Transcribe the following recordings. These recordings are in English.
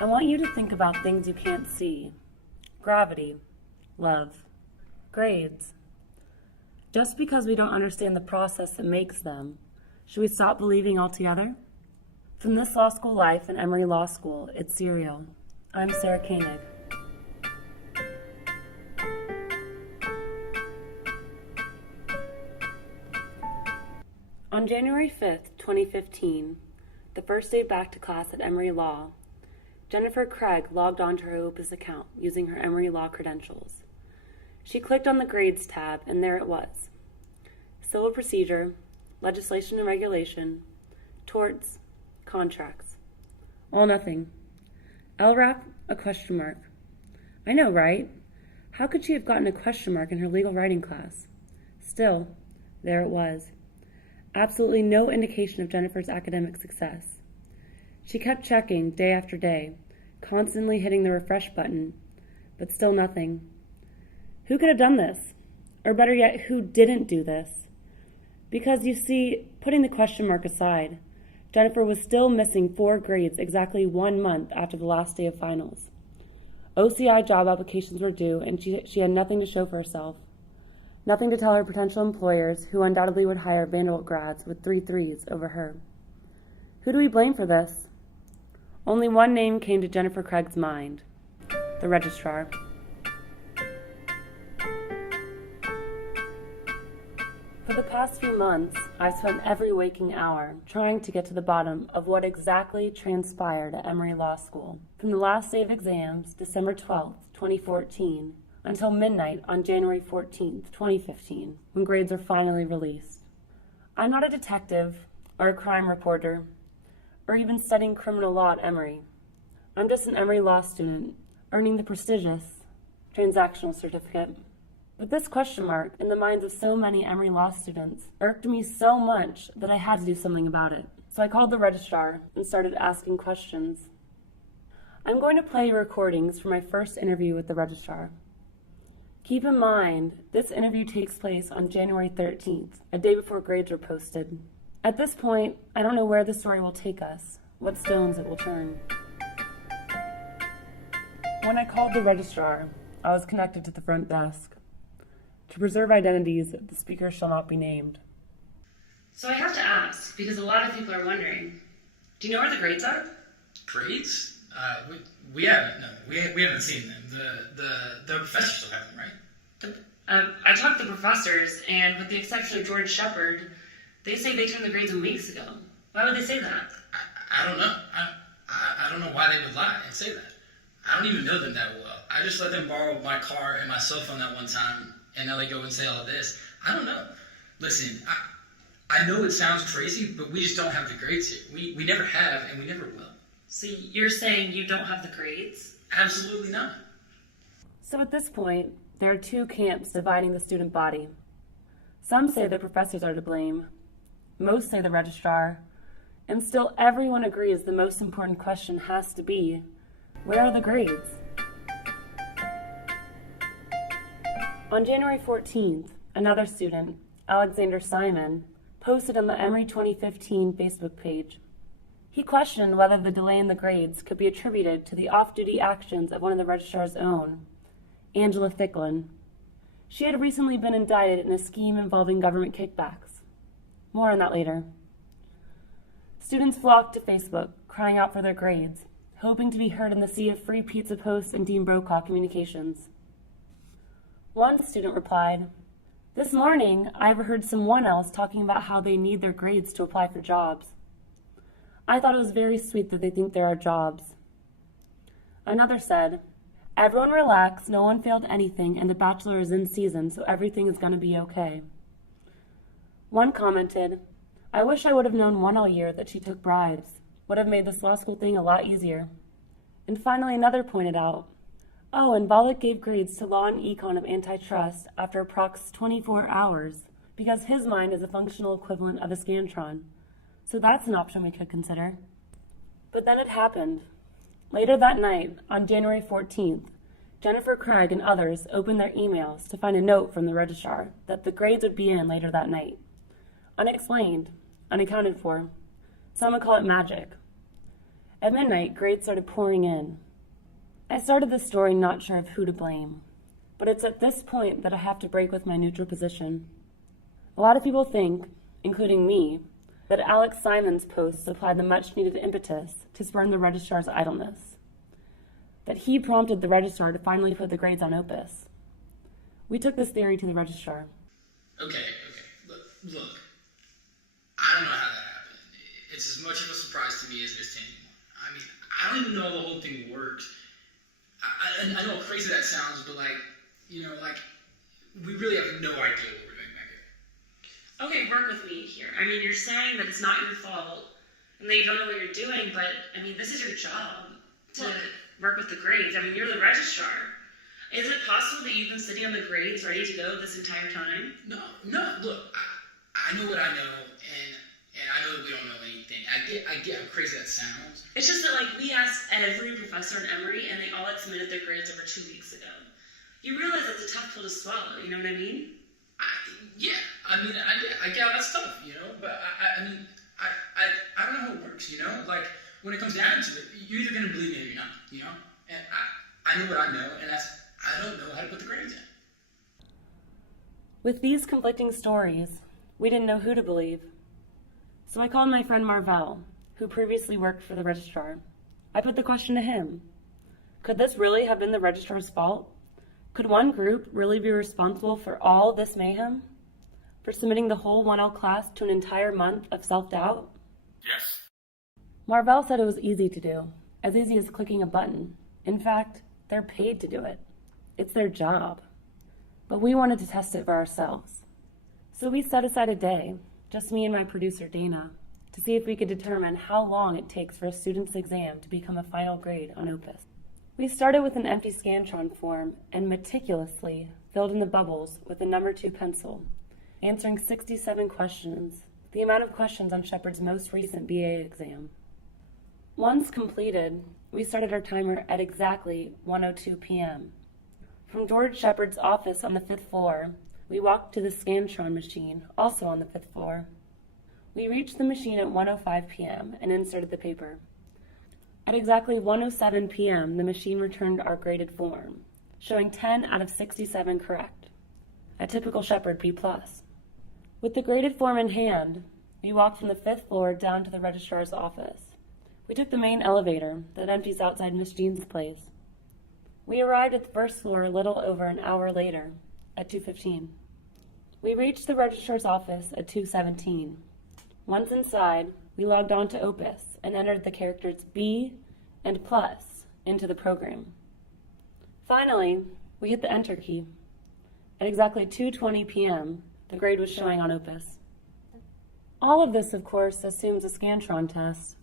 I want you to think about things you can't see. Gravity, love, grades. Just because we don't understand the process that makes them, should we stop believing altogether? From this law school life in Emory Law School, it's Serial. I'm Sarah Koenig. On January 5th, 2015, the first day back to class at Emory Law, Jennifer Craig logged onto her Opus account using her Emory Law credentials. She clicked on the Grades tab, and there it was. Civil procedure, legislation and regulation, torts, contracts. All nothing. LRAP, a question mark. I know, right? How could she have gotten a question mark in her legal writing class? Still, there it was. Absolutely no indication of Jennifer's academic success. She kept checking day after day, constantly hitting the refresh button, but still nothing. Who could have done this? Or better yet, who didn't do this? Because you see, putting the question mark aside, Jennifer was still missing 4 grades exactly 1 month after the last day of finals. OCI job applications were due, and she had nothing to show for herself. Nothing to tell her potential employers, who undoubtedly would hire Vanderbilt grads with 3 threes over her. Who do we blame for this? Only one name came to Jennifer Craig's mind: the Registrar. For the past few months, I've spent every waking hour trying to get to the bottom of what exactly transpired at Emory Law School, from the last day of exams, December 12th, 2014, until midnight on January 14th, 2015, when grades were finally released. I'm not a detective or a crime reporter or even studying criminal law at Emory. I'm just an Emory Law student earning the prestigious transactional certificate. But this question mark in the minds of so many Emory Law students irked me so much that I had to do something about it. So I called the registrar and started asking questions. I'm going to play recordings from my first interview with the registrar. Keep in mind, this interview takes place on January 13th, a day before grades were posted. At this point, I don't know where the story will take us, what stones it will turn. When I called the registrar, I was connected to the front desk. To preserve identities, the speaker shall not be named. So I have to ask, because a lot of people are wondering, do you know where the grades are? Grades? We haven't. No, we haven't seen them. The professors still have them, right? I talked to the professors, and with the exception of George Shepard, they say they turned the grades in weeks ago. Why would they say that? I don't know. I don't know why they would lie and say that. I don't even know them that well. I just let them borrow my car and my cell phone that one time, and now they go and say all this. I don't know. Listen, I know it sounds crazy, but we just don't have the grades here. We never have, and we never will. So you're saying you don't have the grades? Absolutely not. So at this point, there are 2 camps dividing the student body. Some say the professors are to blame. Most say the registrar. And still everyone agrees the most important question has to be, where are the grades? On January 14th, another student, Alexander Simon, posted on the Emory 2015 Facebook page. He questioned whether the delay in the grades could be attributed to the off-duty actions of one of the registrar's own, Angela Thicklin. She had recently been indicted in a scheme involving government kickbacks. More on that later. Students flocked to Facebook, crying out for their grades, hoping to be heard in the sea of free pizza posts and Dean Brokaw communications. One student replied, "This morning, I overheard someone else talking about how they need their grades to apply for jobs. I thought it was very sweet that they think there are jobs." Another said, "Everyone relax, no one failed anything, and the bachelor is in season, so everything is going to be okay." One commented, "I wish I would have known 1 all year that she took bribes. Would have made this law school thing a lot easier." And finally another pointed out, "Oh, and Volokh gave grades to law and econ of antitrust after approx 24 hours because his mind is a functional equivalent of a Scantron. So that's an option we could consider." But then it happened. Later that night, on January 14th, Jennifer Craig and others opened their emails to find a note from the registrar that the grades would be in later that night. Unexplained, unaccounted for. Some would call it magic. At midnight, grades started pouring in. I started the story not sure of who to blame, but it's at this point that I have to break with my neutral position. A lot of people think, including me, that Alex Simon's post supplied the much-needed impetus to spurn the registrar's idleness, that he prompted the registrar to finally put the grades on Opus. We took this theory to the registrar. Okay. Look. I don't know how that happened. It's as much of a surprise to me as it is to anyone. I mean, I don't even know how the whole thing works. I know how crazy that sounds, but we really have no idea what we're doing back here. Okay, work with me here. I mean, you're saying that it's not your fault and that you don't know what you're doing, but, I mean, this is your job to work with the grades. I mean, you're the registrar. Is it possible that you've been sitting on the grades ready to go this entire time? No. Look, I know what I know, and I know that we don't know anything. I get how crazy that sounds. It's just that, we asked every professor in Emory, and they all had submitted their grades over 2 weeks ago. You realize it's a tough pill to swallow, you know what I mean? I get how that's tough, but I don't know how it works, when it comes down to it, you're either going to believe me or you're not, and I know what I know, and I don't know how to put the grades in. With these conflicting stories, we didn't know who to believe. So I called my friend Marvell, who previously worked for the registrar. I put the question to him. Could this really have been the registrar's fault? Could one group really be responsible for all this mayhem? For submitting the whole 1L class to an entire month of self-doubt? Yes. Marvell said it was easy to do, as easy as clicking a button. In fact, they're paid to do it. It's their job. But we wanted to test it for ourselves. So we set aside a day, just me and my producer Dana, to see if we could determine how long it takes for a student's exam to become a final grade on Opus. We started with an empty Scantron form and meticulously filled in the bubbles with a number 2 pencil, answering 67 questions, the amount of questions on Shepard's most recent BA exam. Once completed, we started our timer at exactly 1:02 p.m. From George Shepard's office on the 5th floor, we walked to the Scantron machine, also on the 5th floor. We reached the machine at 1:05 p.m. and inserted the paper. At exactly 1:07 p.m., the machine returned our graded form, showing 10 out of 67 correct, a typical Shepard B+. With the graded form in hand, we walked from the 5th floor down to the registrar's office. We took the main elevator that empties outside Miss Jean's place. We arrived at the 1st floor a little over an hour later, at 2:15. We reached the registrar's office at 2:17. Once inside, we logged on to Opus and entered the characters B and plus into the program. Finally, we hit the enter key. At exactly 2:20 p.m., the grade was showing on Opus. All of this, of course, assumes a Scantron test.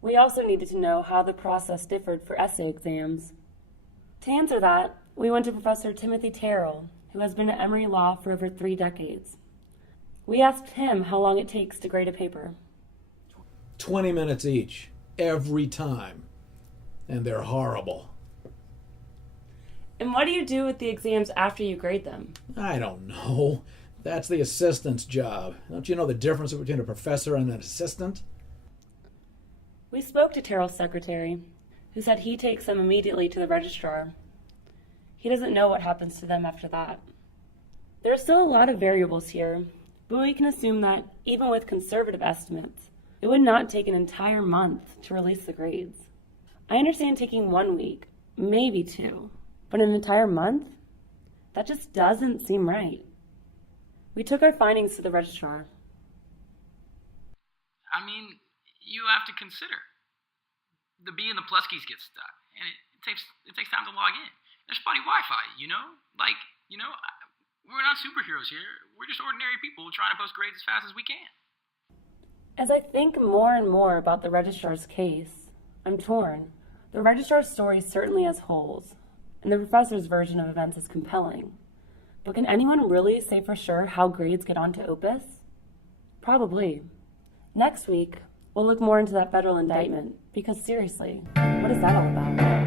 We also needed to know how the process differed for essay exams. To answer that, we went to Professor Timothy Terrell, who has been at Emory Law for over 3 decades. We asked him how long it takes to grade a paper. 20 minutes each, every time. And they're horrible. And what do you do with the exams after you grade them? I don't know. That's the assistant's job. Don't you know the difference between a professor and an assistant? We spoke to Terrell's secretary, who said he takes them immediately to the registrar. He doesn't know what happens to them after that. There are still a lot of variables here, but we can assume that, even with conservative estimates, it would not take an entire month to release the grades. I understand taking 1 week, maybe 2, but an entire month? That just doesn't seem right. We took our findings to the registrar. I mean, you have to consider. The B and the plus keys get stuck, and it takes time to log in. There's spotty Wi-Fi, we're not superheroes here. We're just ordinary people trying to post grades as fast as we can. As I think more and more about the registrar's case, I'm torn. The registrar's story certainly has holes, and the professor's version of events is compelling. But can anyone really say for sure how grades get onto Opus? Probably. Next week, we'll look more into that federal indictment, because seriously, what is that all about?